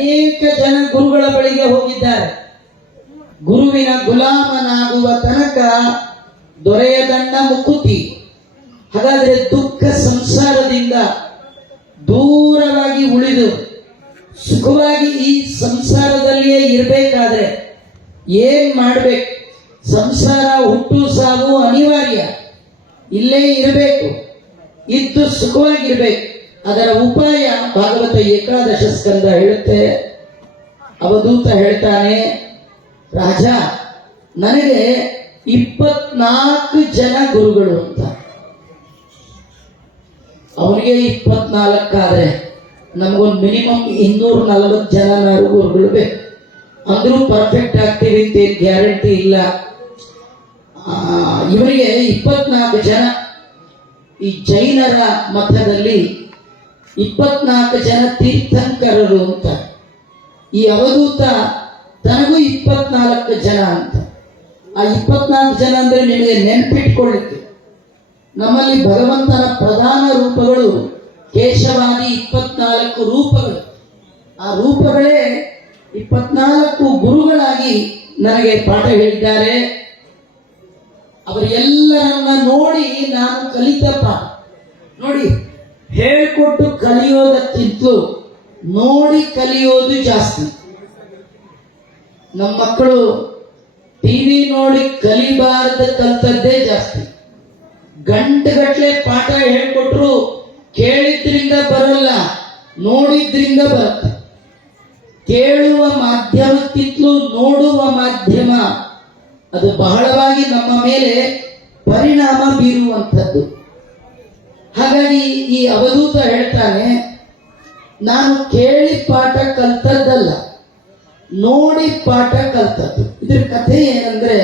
ಅನೇಕ ಜನ ಗುರುಗಳ ಬಳಿಗೆ ಹೋಗಿದ್ದಾರೆ. ಗುರುವಿನ ಗುಲಾಮನಾಗುವ ತನಕ ದೊರೆಯದಣ್ಣ ಮುಕುತಿ. ಹಾಗಾದ್ರೆ ದುಃಖ ಸಂಸಾರದಿಂದ ದೂರವಾಗಿ ಉಳಿದು ಸುಖವಾಗಿ ಈ ಸಂಸಾರದಲ್ಲಿಯೇ ಇರಬೇಕಾದ್ರೆ ಏನ್ ಮಾಡ್ಬೇಕು? ಸಂಸಾರ ಹುಟ್ಟು ಸಾವು ಅನಿವಾರ್ಯ, ಇಲ್ಲೇ ಇರಬೇಕು, ಇದ್ದು ಸುಖವಾಗಿರ್ಬೇಕು. ಅದರ ಉಪಾಯ ಭಾಗವತ ಏಕಾದಶ ಸ್ಕಂದ ಹೇಳುತ್ತೆ. ಅವಧೂತ ಹೇಳ್ತಾನೆ, ರಾಜ ನನಗೆ 24 ಜನ ಗುರುಗಳು ಅಂತ. ಅವನಿಗೆ 24 ಆದ್ರೆ ನಮಗೊಂದು ಮಿನಿಮಮ್ 240 ಜನ ಗುರುಗಳು ಬೇಕು. ಅಂದ್ರೂ ಪರ್ಫೆಕ್ಟ್ ಆಗ್ತೀವಿ ಅಂತ ಗ್ಯಾರಂಟಿ ಇಲ್ಲ. ಇವರಿಗೆ 24 ಜನ. ಈ ಜೈನರ ಮಠದಲ್ಲಿ 24 ಜನ ತೀರ್ಥಂಕರರು ಅಂತ. ಈ ಅವಧೂತ ತನಗೂ 24 ಜನ ಅಂತ. ಆ 24 ಜನ ಅಂದ್ರೆ ನಿಮಗೆ ನೆನಪಿಟ್ಕೊಳ್ಳಿಕ್ಕೆ, ನಮ್ಮಲ್ಲಿ ಭಗವಂತನ ಪ್ರಧಾನ ರೂಪಗಳು ಕೇಶವಾದಿ 24 ರೂಪಗಳು. ಆ ರೂಪಗಳೇ 24 ಗುರುಗಳಾಗಿ ನನಗೆ ಪಾಠ ಹೇಳಿದ್ದಾರೆ. ಅವರೆಲ್ಲರನ್ನ ನೋಡಿ ನಾನು ಕಲಿತ ಪಾಠ. ನೋಡಿ, ಹೇಳ್ಕೊಟ್ಟು ಕಲಿಯೋದಕ್ಕಿಂತಲೂ ನೋಡಿ ಕಲಿಯೋದು ಜಾಸ್ತಿ. ನಮ್ಮ ಮಕ್ಕಳು ಟಿವಿ ನೋಡಿ ಕಲಿಬಾರದ ಕಲ್ತದ್ದೇ ಜಾಸ್ತಿ. ಗಂಟೆಗಟ್ಟಲೆ ಪಾಠ ಹೇಳ್ಕೊಟ್ರು ಕೇಳಿದ್ರಿಂದ ಬರಲ್ಲ, ನೋಡಿದ್ರಿಂದ ಬರುತ್ತೆ. ಕೇಳುವ ಮಾಧ್ಯಮಕ್ಕಿಂತಲೂ ನೋಡುವ ಮಾಧ್ಯಮ ಅದು ಬಹಳವಾಗಿ ನಮ್ಮ ಮೇಲೆ ಪರಿಣಾಮ ಬೀರುವಂಥದ್ದು. ಹಾಗಾಗಿ ಈ ಅವಧೂತ ಹೇಳ್ತಾನೆ, ನಾನು ಕೇಳಿ ಪಾಠ ಕಲ್ತದ್ದಲ್ಲ, ನೋಡಿ ಪಾಠ ಕಲ್ತದ್ದು. ಇದ್ರ ಕಥೆ ಏನಂದ್ರೆ,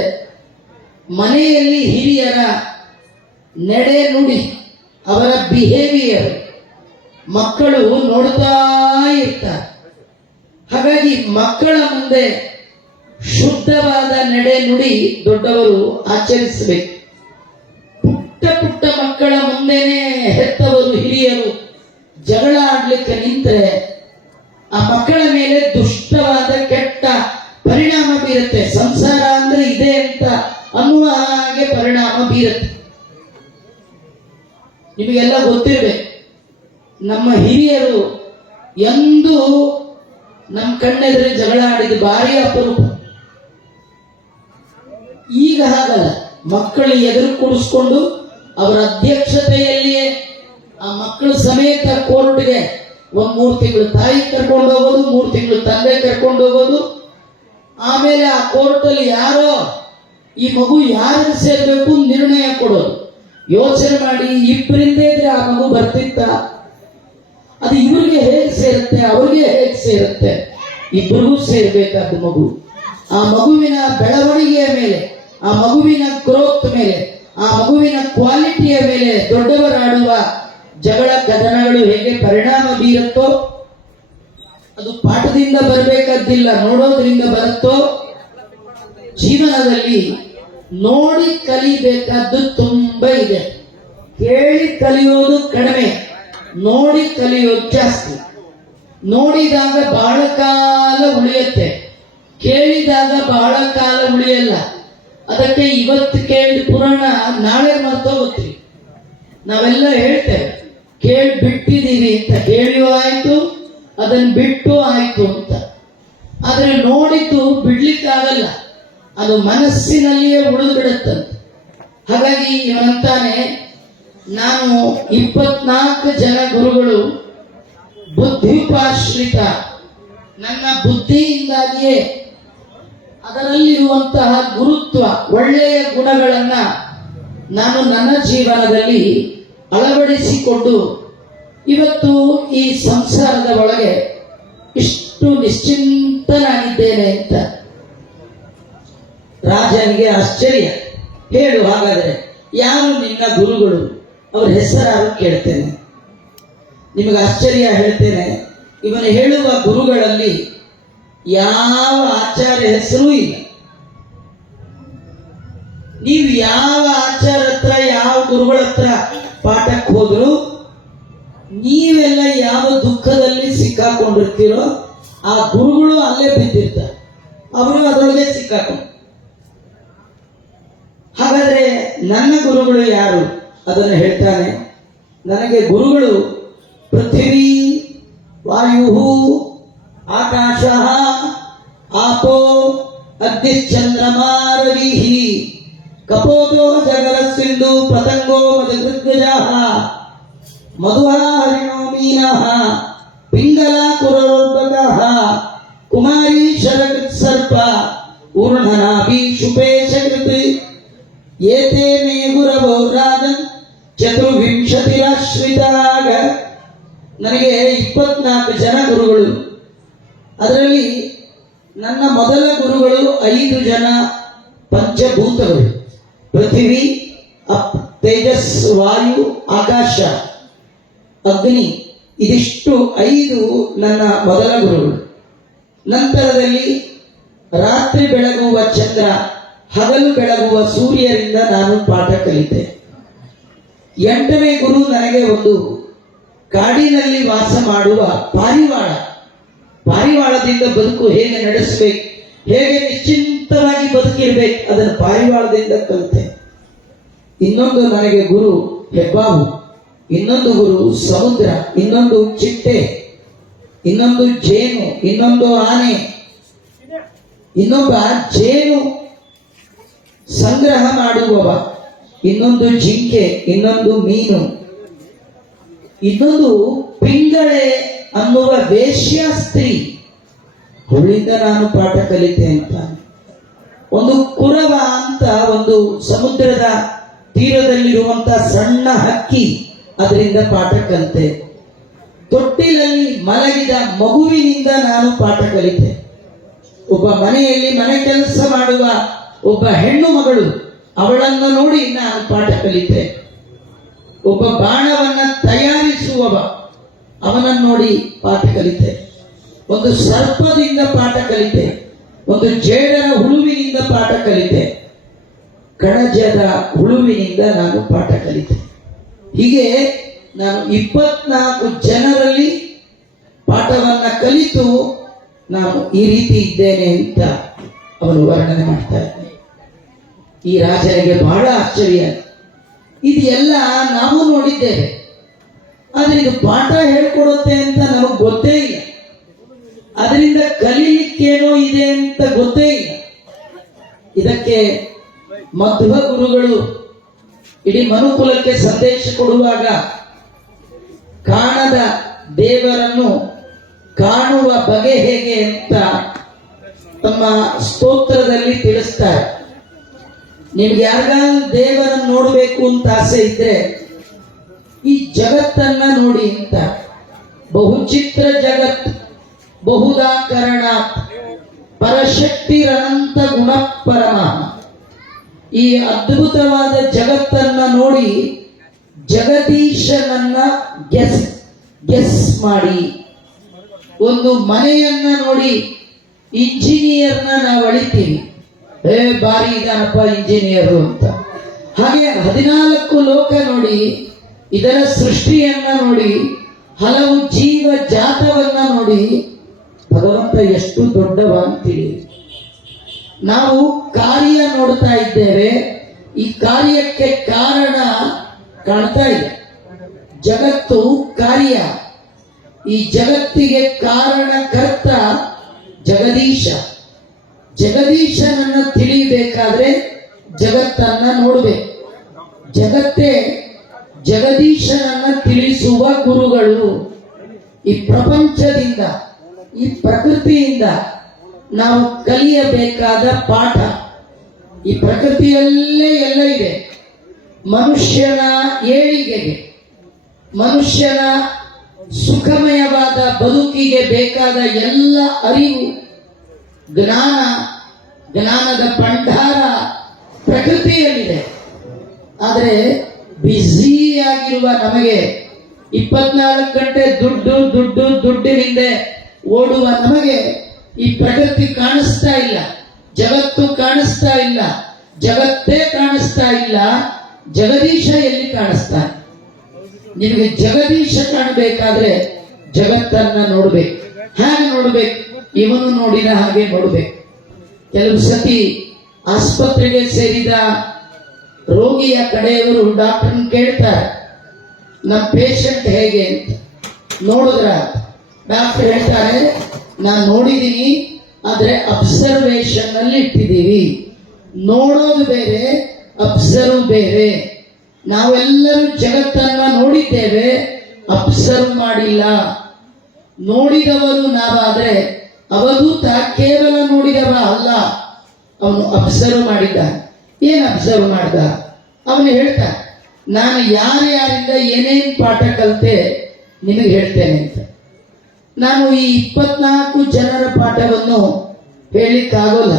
ಮನೆಯಲ್ಲಿ ಹಿರಿಯರ ನಡೆ ನುಡಿ, ಅವರ ಬಿಹೇವಿಯರ್ ಮಕ್ಕಳು ನೋಡ್ತಾ ಇರ್ತಾರೆ. ಹಾಗಾಗಿ ಮಕ್ಕಳ ಮುಂದೆ ಶುದ್ಧವಾದ ನಡೆ ನುಡಿ ದೊಡ್ಡವರು ಆಚರಿಸಬೇಕು. ಪುಟ್ಟ ಪುಟ್ಟ ಮಕ್ಕಳ ಮುಂದೆನೆ ಹೆತ್ತವರು ಹಿರಿಯರು ಜಗಳ ಆಡ್ಲಿಕ್ಕೆ ನಿಂತರೆ ಆ ಮಕ್ಕಳ ಮೇಲೆ ದುಷ್ಟವಾದ ಕೆಟ್ಟ ಪರಿಣಾಮ ಬೀರುತ್ತೆ. ಸಂಸಾರ ಅಂದ್ರೆ ಇದೆ ಅಂತ ಅನ್ನುವ ಹಾಗೆ ಪರಿಣಾಮ ಬೀರುತ್ತೆ. ನಿಮಗೆಲ್ಲ ಗೊತ್ತಿರಬೇಕು, ನಮ್ಮ ಹಿರಿಯರು ಎಂದೂ ನಮ್ಮ ಕಣ್ಣೆದುರು ಜಗಳ ಆಡಿದ ಭಾರಿ ಅಪರೂಪ. ಈಗ ಹಾಗಲ್ಲ, ಮಕ್ಕಳು ಎದುರು ಕೂಡಿಸ್ಕೊಂಡು ಅವರ ಅಧ್ಯಕ್ಷತೆಯಲ್ಲಿಯೇ ಆ ಮಕ್ಕಳ ಸಮೇತ ಕೋರ್ಟ್ಗೆ 3 ತಿಂಗಳು ತಾಯಿ ಕರ್ಕೊಂಡು ಹೋಗೋದು, 3 ತಿಂಗಳು ತಂದೆ ಕರ್ಕೊಂಡು ಹೋಗೋದು. ಆಮೇಲೆ ಆ ಕೋರ್ಟಲ್ಲಿ ಯಾರೋ ಈ ಮಗು ಯಾರಿಗೆ ಸೇರ್ಬೇಕು ನಿರ್ಣಯ ಕೊಡೋದು. ಯೋಚನೆ ಮಾಡಿ, ಇಬ್ಬರಿಂದ ಇದ್ರೆ ಆ ಮಗು ಬರ್ತಿತ್ತ? ಅದು ಇವ್ರಿಗೆ ಹೇಗೆ ಸೇರುತ್ತೆ, ಅವ್ರಿಗೆ ಹೇಗೆ ಸೇರುತ್ತೆ? ಇಬ್ಬರಿಗೂ ಸೇರ್ಬೇಕಾದ ಮಗು. ಆ ಮಗುವಿನ ಬೆಳವಣಿಗೆಯ ಮೇಲೆ, ಆ ಮಗುವಿನ ಗ್ರೋತ್ ಮೇಲೆ, ಆ ಮಗುವಿನ ಕ್ವಾಲಿಟಿಯ ಮೇಲೆ ದೊಡ್ಡವರಾಡುವ ಜಗಳ ಕದನಗಳು ಹೇಗೆ ಪರಿಣಾಮ ಬೀರುತ್ತೋ, ಅದು ಪಾಠದಿಂದ ಬರಬೇಕಾದ್ದಿಲ್ಲ, ನೋಡೋದ್ರಿಂದ ಬರುತ್ತೋ. ಜೀವನದಲ್ಲಿ ನೋಡಿ ಕಲಿಬೇಕಾದ್ದು ತುಂಬಾ ಇದೆ. ಕೇಳಿ ಕಲಿಯೋದು ಕಡಿಮೆ, ನೋಡಿ ಕಲಿಯೋದು ಜಾಸ್ತಿ. ನೋಡಿದಾಗ ಬಹಳ ಕಾಲ ಉಳಿಯುತ್ತೆ, ಕೇಳಿದಾಗ ಬಹಳ ಕಾಲ ಉಳಿಯಲ್ಲ. ಅದಕ್ಕೆ ಇವತ್ತು ಕೇಳಿ ಪುರಾಣ ನಾಳೆ ಮರ್ತೋಗುತ್ತೀವಿ. ನಾವೆಲ್ಲ ಹೇಳ್ತೇವೆ ಕೇಳಿ ಬಿಟ್ಟಿದ್ದೀವಿ ಅಂತ. ಕೇಳಿಯೂ ಆಯ್ತು, ಅದನ್ನು ಬಿಟ್ಟು ಆಯ್ತು ಅಂತ. ಆದ್ರೆ ನೋಡಿದ್ದು ಬಿಡ್ಲಿಕ್ಕಾಗಲ್ಲ, ಅದು ಮನಸ್ಸಿನಲ್ಲಿಯೇ ಉಳಿದು ಬಿಡುತ್ತಂತೆ. ಹಾಗಾಗಿ ಇವನಂತಾನೆ, ನಾನು 24 ಜನ ಗುರುಗಳು ಬುದ್ಧಿಪಾಶ್ರಿತ, ನನ್ನ ಬುದ್ಧಿಯಿಂದಾಗಿಯೇ ಅದರಲ್ಲಿರುವಂತಹ ಗುರುತ್ವ, ಒಳ್ಳೆಯ ಗುಣಗಳನ್ನ ನಾನು ನನ್ನ ಜೀವನದಲ್ಲಿ ಅಳವಡಿಸಿಕೊಂಡು ಇವತ್ತು ಈ ಸಂಸಾರದ ಒಳಗೆ ಇಷ್ಟು ನಿಶ್ಚಿಂತನಾಗಿದ್ದೇನೆ ಅಂತ. ರಾಜನಿಗೆ ಆಶ್ಚರ್ಯ. ಹೇಳು, ಹಾಗಾದ್ರೆ ಯಾರು ನಿನ್ನ ಗುರುಗಳು? ಅವರ ಹೆಸರಾರು ಕೇಳ್ತೇನೆ. ನಿಮಗೆ ಆಶ್ಚರ್ಯ ಹೇಳ್ತೇನೆ, ಇವನು ಹೇಳುವ ಗುರುಗಳಲ್ಲಿ ಯಾವ ಆಚಾರ್ಯ ಹೆಸರೂ ಇಲ್ಲ. ನೀವು ಯಾವ ಆಚಾರ ಹತ್ರ, ಯಾವ ಗುರುಗಳ ಹತ್ರ ಪಾಠಕ್ಕೆ ಹೋದ್ರು ನೀವೆಲ್ಲ ಯಾವ ದುಃಖದಲ್ಲಿ ಸಿಕ್ಕಾಕೊಂಡಿರ್ತೀರೋ ಆ ಗುರುಗಳು ಅಲ್ಲೇ ಬಿದ್ದಿರ್ತಾರೆ, ಅವರು ಅದರೊಳಗೆ ಸಿಕ್ಕಾಕೊಂಡು. ಹಾಗಾದ್ರೆ ನನ್ನ ಗುರುಗಳು ಯಾರು ಅದನ್ನು ಹೇಳ್ತಾನೆ. ನನಗೆ ಗುರುಗಳು ಪೃಥ್ವಿ, ವಾಯು, ಆಕಾಶ, ಆಪೋ, ಅಗ್ನಿಶ್ಚಂದ್ರಮಾ, ರವಿ, ಕಪೋದೋ ಜಗರ ಸಿಂಧು, ಪತಂಗೋ ಮದಗೃಗ್ಗಜಾಃ, ಮಧುಃ ಹರಿಣೋ ಮೀನಃ, ಪಿಂಗಲ ಕುರೋದ್ಭಗಃ, ಕುಮಾರಿ ಶರಕೃತ್ ಸರ್ಪ, ಊರ್ಣನಾಭಿ ಶುಪೇಶಕೃತ್, ಏತೇ ಮೇ ಗುರವೋ ರಾಜನ್ ಚತುರ್ವಿಂಶತಿರಾಶ್ರಿತಾಗ. ನನಗೆ 24 ಜನ ಗುರುಗಳು. ಅದರಲ್ಲಿ ನನ್ನ ಮೊದಲ ಗುರುಗಳು 5 ಜನ ಪಂಚಭೂತಗಳು, ಪೃಥ್ವಿ, ತೇಜಸ್, ವಾಯು, ಆಕಾಶ, ಅಗ್ನಿ. ಇದಿಷ್ಟು 5 ನನ್ನ ಮೊದಲ ಗುರುಗಳು. ನಂತರದಲ್ಲಿ ರಾತ್ರಿ ಬೆಳಗುವ ಚಂದ್ರ, ಹಗಲು ಬೆಳಗುವ ಸೂರ್ಯರಿಂದ ನಾನು ಪಾಠ ಕಲಿತೆ. 8ನೇ ಗುರು ನನಗೆ ಒಂದು ಕಾಡಿನಲ್ಲಿ ವಾಸ ಮಾಡುವ ಪಾರಿವಾಳದಿಂದ ಬದುಕು ಹೇಗೆ ನಡೆಸಬೇಕು, ಹೇಗೆ ನಿಶ್ಚಿಂತವಾಗಿ ಬದುಕಿರ್ಬೇಕು, ಅದನ್ನು ಪಾರಿವಾಳದಿಂದ ಕಲಿತೆ. ಇನ್ನೊಂದು ನನಗೆ ಗುರು ಹೆಬ್ಬಾವು, ಇನ್ನೊಂದು ಗುರು ಸಮುದ್ರ, ಇನ್ನೊಂದು ಚಿಟ್ಟೆ, ಇನ್ನೊಂದು ಜೇನು, ಇನ್ನೊಂದು ಆನೆ, ಇನ್ನೊಬ್ಬ ಜೇನು ಸಂಗ್ರಹ ಮಾಡುವವ, ಇನ್ನೊಂದು ಜಿಂಕೆ, ಇನ್ನೊಂದು ಮೀನು, ಇನ್ನೊಂದು ಪಿಂಗಳೆ ಅನ್ನುವ ವೇಶ್ಯ ಸ್ತ್ರೀ. ಅವಳಿಂದ ನಾನು ಪಾಠ ಕಲಿತೆ ಅಂತ. ಒಂದು ಕುರವ ಅಂತ ಒಂದು ಸಮುದ್ರದ ತೀರದಲ್ಲಿರುವಂತ ಸಣ್ಣ ಹಕ್ಕಿ, ಅದರಿಂದ ಪಾಠ ಕಲಿತೆ. ತೊಟ್ಟಿಲಲ್ಲಿ ಮಲಗಿದ ಮಗುವಿನಿಂದ ನಾನು ಪಾಠ ಕಲಿತೆ. ಒಬ್ಬ ಮನೆಯಲ್ಲಿ ಮನೆ ಕೆಲಸ ಮಾಡುವ ಒಬ್ಬ ಹೆಣ್ಣು ಮಗಳು, ಅವಳನ್ನು ನೋಡಿ ನಾನು ಪಾಠ ಕಲಿತೆ. ಒಬ್ಬ ಬಾಣವನ್ನ ತಯಾರಿಸುವವ, ಅವನನ್ನು ನೋಡಿ ಪಾಠ ಕಲಿತೆ. ಒಂದು ಸರ್ಪದಿಂದ ಪಾಠ ಕಲಿತೆ, ಒಂದು ಜೇಡರ ಹುಳುವಿನಿಂದ ಪಾಠ ಕಲಿತೆ, ಕಣಜದ ಹುಳುವಿನಿಂದ ನಾನು ಪಾಠ ಕಲಿತೆ. ಹೀಗೆ ನಾನು 24 ಜನರಲ್ಲಿ ಪಾಠವನ್ನ ಕಲಿತು ನಾನು ಈ ರೀತಿ ಇದ್ದೇನೆ ಅಂತ ಅವನು ವರ್ಣನೆ ಮಾಡ್ತಾ ಇದ್ದಾನೆ. ಈ ರಾಜನಿಗೆ ಬಹಳ ಆಶ್ಚರ್ಯ. ಇದು ಎಲ್ಲ ನಾವು ನೋಡಿದ್ದೇವೆ, ಆದ್ರೆ ಇದು ಪಾಠ ಹೇಳ್ಕೊಡುತ್ತೆ ಅಂತ ನಮಗೆ ಗೊತ್ತೇ ಇಲ್ಲ. ಅದರಿಂದ ಕಲೀಲಿಕ್ಕೇನೋ ಇದೆ ಅಂತ ಗೊತ್ತೇ ಇಲ್ಲ. ಇದಕ್ಕೆ ಮಧ್ವ ಗುರುಗಳು ಇಡೀ ಮನುಕುಲಕ್ಕೆ ಸಂದೇಶ ಕೊಡುವಾಗ ಕಾಣದ ದೇವರನ್ನು ಕಾಣುವ ಬಗೆ ಹೇಗೆ ಅಂತ ತಮ್ಮ ಸ್ತೋತ್ರದಲ್ಲಿ ತಿಳಿಸ್ತಾರೆ. ನಿಮ್ಗೆ ಯಾರಿಗಾದ್ರೂ ದೇವರನ್ನು ನೋಡಬೇಕು ಅಂತ ಆಸೆ ಇದ್ರೆ ಈ ಜಗತ್ತನ್ನ ನೋಡಿ ಅಂತ. ಬಹುಚಿತ್ರ ಜಗತ್ ಬಹುದಾಕರಣ ಪರಶಕ್ತಿರನಂತ ಗುಣ ಪರಮ. ಈ ಅದ್ಭುತವಾದ ಜಗತ್ತನ್ನ ನೋಡಿ ಜಗದೀಶನನ್ನ ಗೆಸ್ ಮಾಡಿ. ಒಂದು ಮನೆಯನ್ನ ನೋಡಿ ಇಂಜಿನಿಯರ್ನ ನಾವು ಅಳಿತೀವಿ, ಬಾರಿ ಇದಾನಪ್ಪ ಇಂಜಿನಿಯರು ಅಂತ. ಹಾಗೆ 14 ಲೋಕ ನೋಡಿ, ಇದರ ಸೃಷ್ಟಿಯನ್ನ ನೋಡಿ, ಹಲವು ಜೀವ ಜಾತವನ್ನ ನೋಡಿ ಭಗವಂತ ಎಷ್ಟು ದೊಡ್ಡವ ಅಂತೀವಿ. ನಾವು ಕಾರ್ಯ ನೋಡ್ತಾ ಇದ್ದೇವೆ, ಈ ಕಾರ್ಯಕ್ಕೆ ಕಾರಣ ಕಾಣ್ತಾ ಇದೆ. ಜಗತ್ತು ಕಾರ್ಯ, ಈ ಜಗತ್ತಿಗೆ ಕಾರಣಕರ್ತ ಜಗದೀಶ. ಜಗದೀಶನನ್ನ ತಿಳಿಯಬೇಕಾದ್ರೆ ಜಗತ್ತನ್ನ ನೋಡ್ಬೇಕು. ಜಗತ್ತೇ ಜಗದೀಶನನ್ನ ತಿಳಿಸುವ ಗುರುಗಳು. ಈ ಪ್ರಪಂಚದಿಂದ, ಈ ಪ್ರಕೃತಿಯಿಂದ ನಾವು ಕಲಿಯಬೇಕಾದ ಪಾಠ ಈ ಪ್ರಕೃತಿಯಲ್ಲೇ ಎಲ್ಲ ಇದೆ. ಮನುಷ್ಯನ ಏಳಿಗೆಗೆ, ಮನುಷ್ಯನ ಸುಖಮಯವಾದ ಬದುಕಿಗೆ ಬೇಕಾದ ಎಲ್ಲ ಅರಿವು, ಜ್ಞಾನದ ಭಂಡಾರ ಪ್ರಕೃತಿಯಲ್ಲಿದೆ. ಆದರೆ ಬ್ಯುಸಿಯಾಗಿರುವ ನಮಗೆ 24 ಗಂಟೆ ದುಡ್ಡಿನಿಂದ ಓಡುವ ನಮಗೆ ಈ ಪ್ರಕೃತಿ ಕಾಣಿಸ್ತಾ ಇಲ್ಲ, ಜಗತ್ತು ಕಾಣಿಸ್ತಾ ಇಲ್ಲ, ಜಗತ್ತೇ ಕಾಣಿಸ್ತಾ ಇಲ್ಲ. ಜಗದೀಶ ಎಲ್ಲಿ ಕಾಣಿಸ್ತಾನೆ? ನಿನಗೆ ಜಗದೀಶ ಕಾಣಬೇಕಾದ್ರೆ ಜಗತ್ತನ್ನ ನೋಡ್ಬೇಕು. ಹೇಗೆ ನೋಡ್ಬೇಕು? ಇವನು ನೋಡಿದ ಹಾಗೆ ನೋಡಬೇಕು. ಕೆಲವು ಸತಿ ಆಸ್ಪತ್ರೆಗೆ ಸೇರಿದ ರೋಗಿಯ ಕಡೆಯವರು ಡಾಕ್ಟರ್ನ ಕೇಳ್ತಾರೆ, ನಮ್ಮ ಪೇಷಂಟ್ ಹೇಗೆ ಅಂತ. ನೋಡಿದ್ರ ಡಾಕ್ಟರ್ ಹೇಳ್ತಾರೆ, ನಾನು ನೋಡಿದೀನಿ, ಆದ್ರೆ ಅಬ್ಸರ್ವೇಷನ್ ಅಲ್ಲಿ ಇಟ್ಟಿದ್ದೀವಿ. ನೋಡೋದು ಬೇರೆ, ಅಬ್ಸರ್ವ್ ಬೇರೆ. ನಾವೆಲ್ಲರೂ ಜಗತ್ತನ್ನ ನೋಡಿದ್ದೇವೆ, ಅಬ್ಸರ್ವ್ ಮಾಡಿಲ್ಲ. ನೋಡಿದವರು ನಾವಾದ್ರೆ ಅವಧೂತ ಕೇವಲ ನೋಡಿದವ ಅಲ್ಲ, ಅವನು ಅಬ್ಸರ್ವ್ ಮಾಡಿದ್ದ. ಏನ್ ಅಬ್ಸರ್ವ್ ಮಾಡ್ದ? ಅವನು ಹೇಳ್ತಾ, ನಾನು ಯಾರ್ಯಾರಿಂದ ಏನೇನ್ ಪಾಠ ಕಲಿತೆ ನಿಮಗೆ ಹೇಳ್ತೇನೆ ಅಂತ. ನಾನು ಈ 24 ಜನರ ಪಾಠವನ್ನು ಹೇಳಿಕ್ಕಾಗೋಲ್ಲ.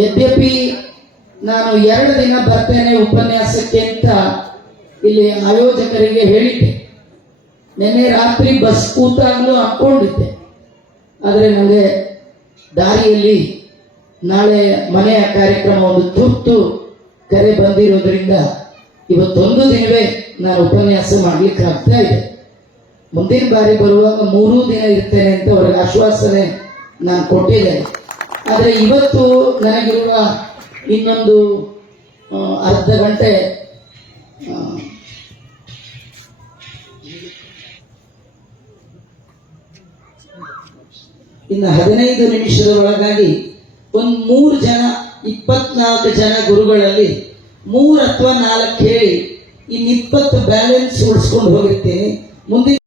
ಯದ್ಯಪಿ ನಾನು 2 ದಿನ ಬರ್ತೇನೆ ಉಪನ್ಯಾಸಕ್ಕೆ ಅಂತ ಇಲ್ಲಿ ಆಯೋಜಕರಿಗೆ ಹೇಳಿದ್ದೆ. ನಿನ್ನೆ ರಾತ್ರಿ ಬಸ್ ಕೂತಾಗಲೂ ಹಾಕೊಂಡಿದ್ದೆ. ಆದರೆ ನನಗೆ ದಾರಿಯಲ್ಲಿ ನಾಳೆ ಮನೆಯ ಕಾರ್ಯಕ್ರಮ ಒಂದು ತುರ್ತು ಕರೆ ಬಂದಿರೋದ್ರಿಂದ ಇವತ್ತೊಂದು ದಿನವೇ ನಾನು ಉಪನ್ಯಾಸ ಮಾಡ್ಲಿಕ್ಕೆ ಆಗ್ತಾ ಇದೆ. ಮುಂದಿನ ಬಾರಿ ಬರುವಾಗ 3 ದಿನ ಇರ್ತೇನೆ ಅಂತ ಅವರಿಗೆ ಆಶ್ವಾಸನೆ ನಾನು ಕೊಟ್ಟಿದ್ದೇನೆ. ಆದರೆ ಇವತ್ತು ನನಗಿರುವ ಇನ್ನೊಂದು ಅರ್ಧ ಗಂಟೆ ಇನ್ನು 15 ನಿಮಿಷದ ಒಳಗಾಗಿ ಒಂದು 3 ಜನ 24 ಜನ ಗುರುಗಳಲ್ಲಿ 3 ಅಥವಾ 4 ಹೇಳಿ ಇನ್ನು 20 ಬ್ಯಾಲೆನ್ಸ್ ಉಳಿಸ್ಕೊಂಡು ಹೋಗಿರ್ತೀನಿ. ಮುಂದಿನ